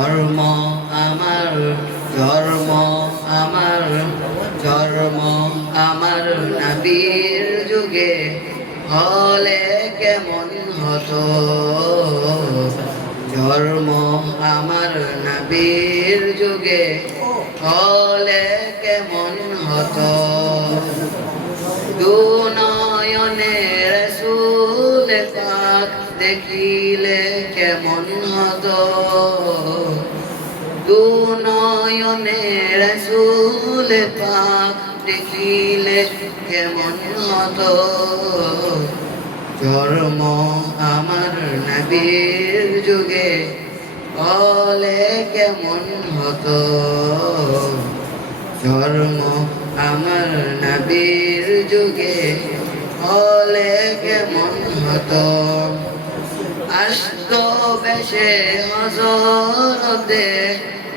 ধর্ম আমার ধর্ম আমার ধর্ম আমার নবীর যুগে হলে কেমন হতো। ধর্ম আমার নবীর যুগে হলে কেমন হতো। দুনয়নে রাসূল পাক দেখিলে কেমন হতো। দুনয়নে রাসূল পাক দেখিলে কেমন হতো। ধর্ম আমার নবীর যুগে হলে কেমন হতো। ধর্ম আমার নবীর যুগে হলে কেমন হতো। আসতো বেশে হযরতে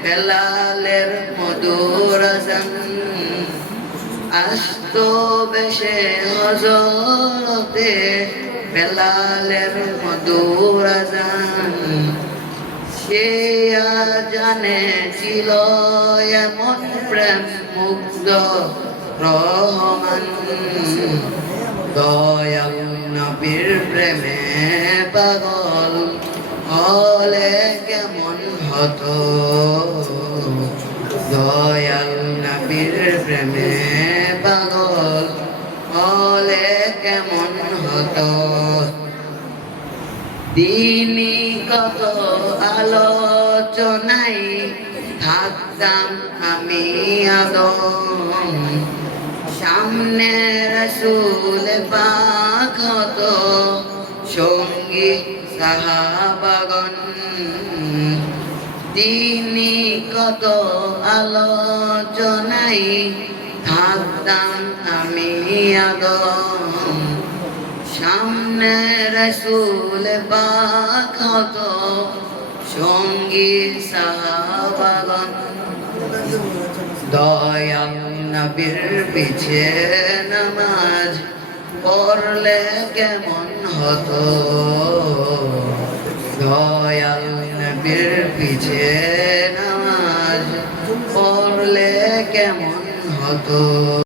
বেলালের মধুর আযান। আসতো বেশে হযরতে বেলালের মধুর আযান। সে আযানে ছিল এমন প্রেম মুগ্ধ রহমান। দয়াল নবীর প্রেমে পাগল হলে কেমন হতো। দয়াল নবীর প্রেমে পাগল হলে কেমন হতো। দিনই কত আলোচনায় থাকতাম আমি আদম। সামনে রাসূল পাক হতো সঙ্গী সাহাবাগণ। দিনই কত আলোচনায় থাকতাম আমি আদম। সামনে রাসূল পাক হতো সঙ্গী সাহাবাগণ। দয়াল নবীর পিছে নামাজ পড়লে কেমন হতো। দয়াল নবীর পিছে নামাজ পড়লে কেমন হতো।